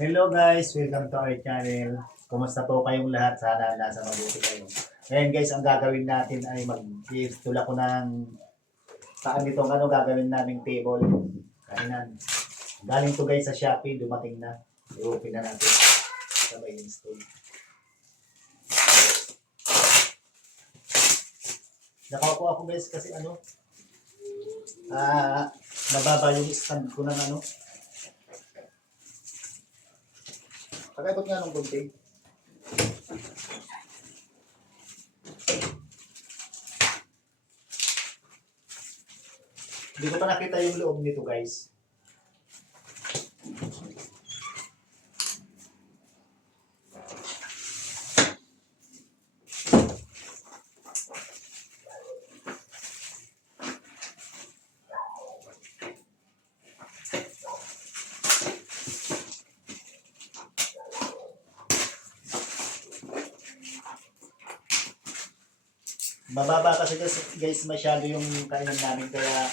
Hello guys, welcome to our channel. Kumusta po kayong lahat? Sana nasa mabuti kayo. Ngayon guys, ang gagawin natin ay mag-install ako ng saan itong gagawin naming table. Kainan. Galing to guys sa Shopee, dumating na. I-open na natin. Sabay install. Nakaupo ako guys kasi mababa yung stand ko ng Pagkabot nga ng kunti. Hindi ko pa nakita yung loob nito guys. Mababa kasi guys masyado yung kainan namin kaya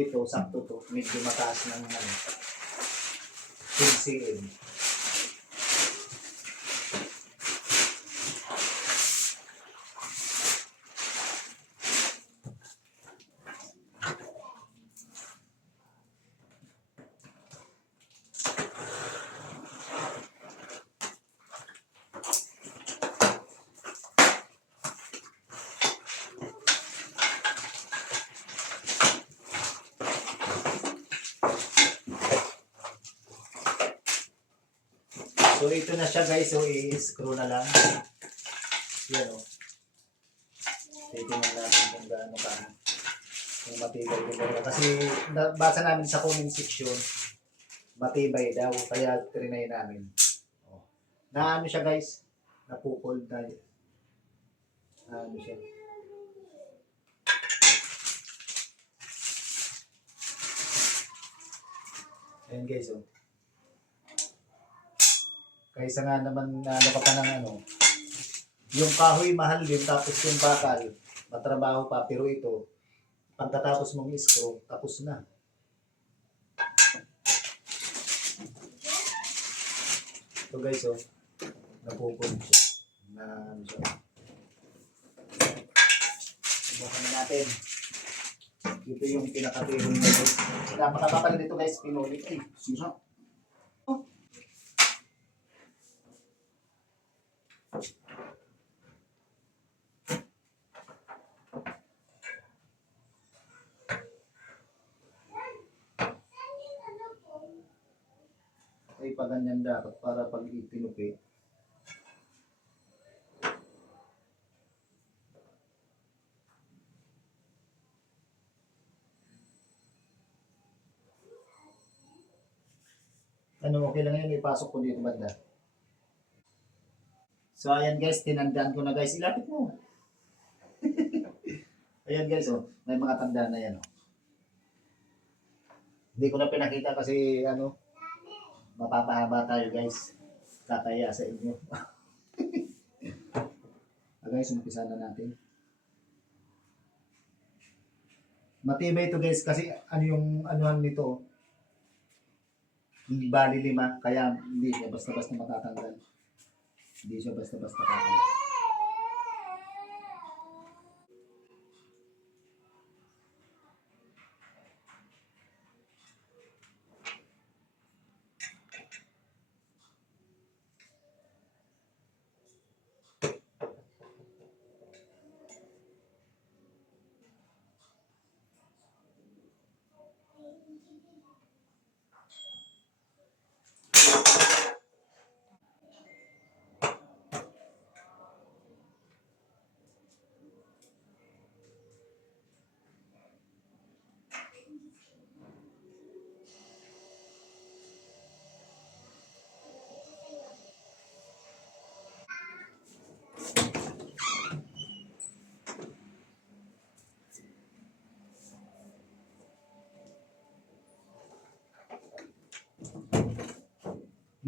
ito sakto to, medyo mataas ng 10 cm. So ito na siya guys, so i-screw na lang. Yan o. Titingnan natin kung gaano kung matibay yung gano'n. Kasi basa namin sa comment section, matibay daw, kaya trinay namin. O. Na siya guys, napupold na. Siya. Ayan guys o. Kaysa nga naman ka pa ng yung kahoy mahal din tapos yung bakal matrabaho pa, pero ito pagkatapos mong screw tapos na. So guys napupun siya na siya. Subukan na natin. Ito yung pinakatiro nito guys. Napakakapal nito guys, pinulit. Ay, sira. Ay, paganyan dapat para pag itinupi. Okay lang yun, ipasok ko dito banda. So ayan guys, tinandaan ko na guys, ilapit mo. Ayan guys, may mga tanda na yan. Hindi ko na pinakita kasi mapapahaba tayo guys. Tataya sa inyo. Guys, umpisa na natin. Matibay ito guys kasi yung anuhan nito. Hindi bali 5, kaya hindi siya basta-basta matatanggal. Hindi siya basta-basta tatanggal.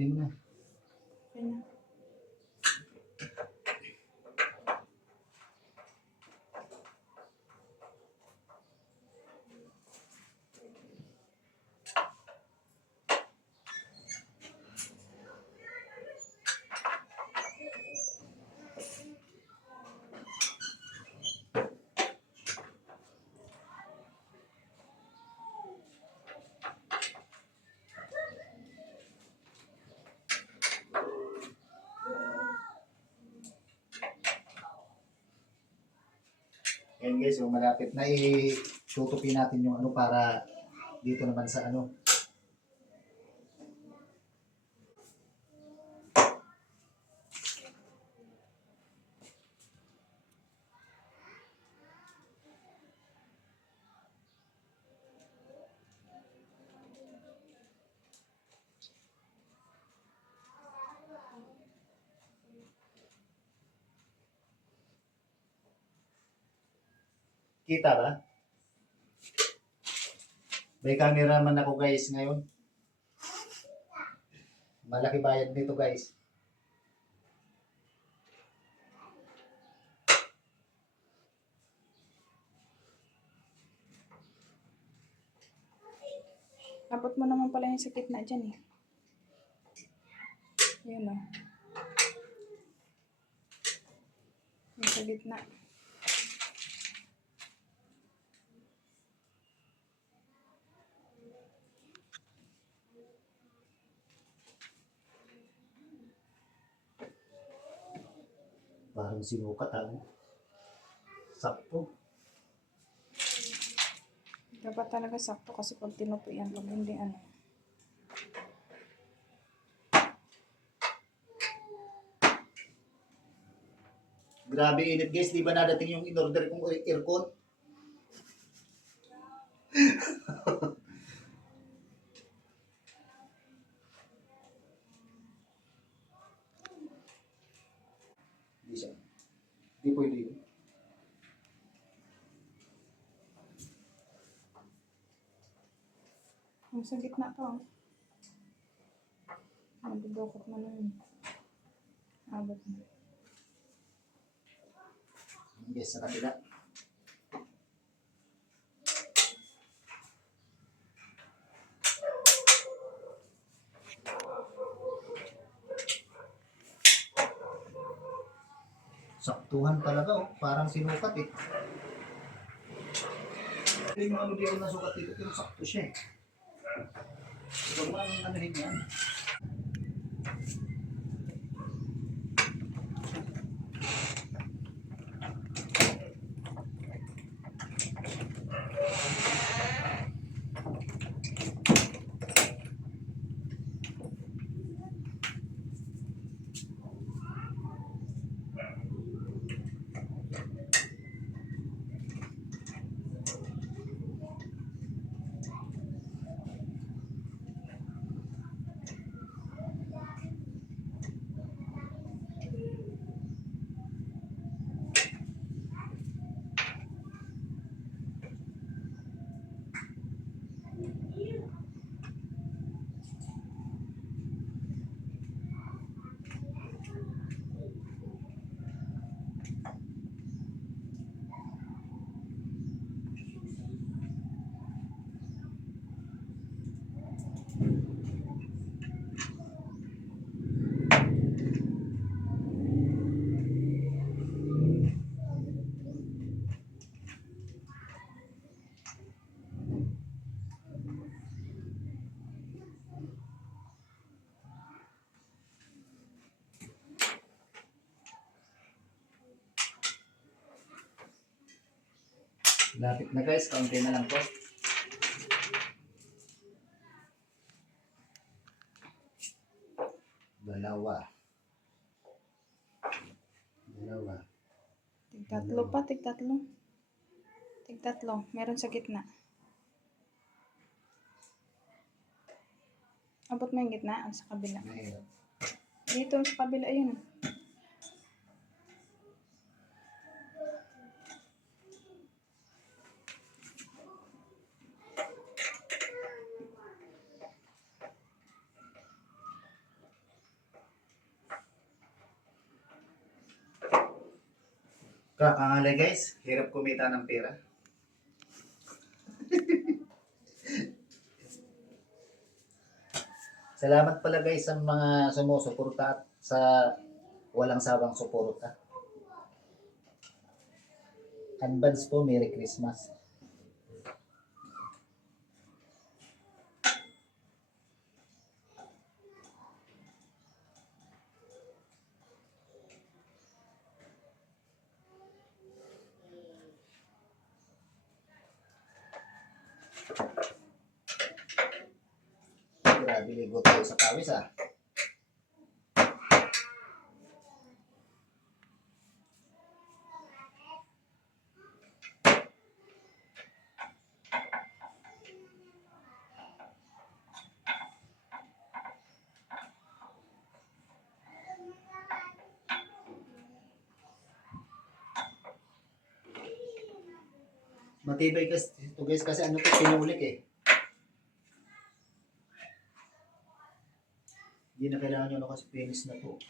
Hindi na. guys, yung malapit na tutupin natin yung ano para dito naman sa ano. Kita ba? May cameraman ako guys ngayon. Malaki bayad dito guys. Abot mo naman pala yung sa gitna dyan eh. Yun o. Yung sa gitna. Parang sinukat ha. Sakto. Dapat talaga sakto kasi pag tinupi yan, pag hindi ano. Grabe init guys, di ba nadating yung in-order kong aircon? Di siya. Di pwede yun. Yung sa gitna pa oh. Madudukot mo na yun. Abot mo. Yes, sa kabila. Saktuhan talaga oh. Parang sinukat eh. Yung ano dito na sukat dito, pero sakto siya eh. Ito naman ang anuhin yan. Lapit na guys, kaunti na lang po. Dalawa. Tig-tatlo pa, tig-tatlo. Tig-tatlo. Meron sa gitna. Abot mo yung gitna, sa kabila. Mahirap. Dito, sa kabila, yun. Kakangalay guys, hirap kumita ng pera. Salamat pala guys sa mga sumusuporta at sa walang sawang suporta. Advance po, Merry Christmas. tayo sa pawis ah. Matibay kasi ito guys kasi ano to pinulik eh. Hindi na kailangan nyo ano kasi finish na to.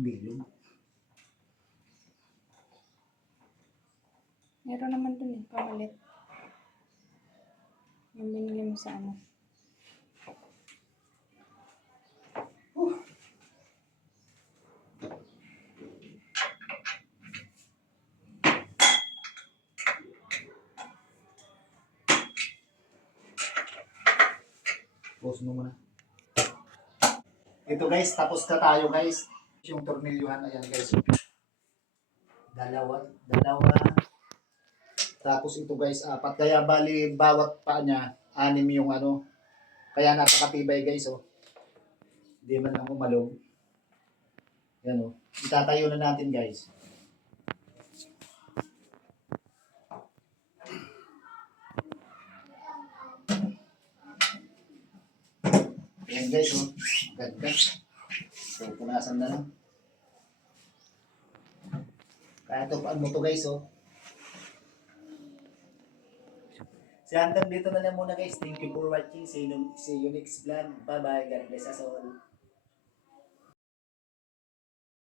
Bilog. Meron naman dun eh, pamalit. Yung binili mo sa ano. Pause mo muna. Ito guys, tapos na tayo guys. Yung tornilyuhan, ayan guys. Dalawa. Tapos ito guys, apat. Kaya bali, bawat paa niya, 6 yung ano. Kaya napakatibay guys, oh. Hindi man lang umalog. Yan, oh. Itatayo na natin guys. Ayan guys, oh. Ganda. So, punasan na lang. Kaya ito, paan mo to guys, oh. So hanggang dito na lang muna guys. Thank you for watching. See you next vlog. Bye bye. God bless us all.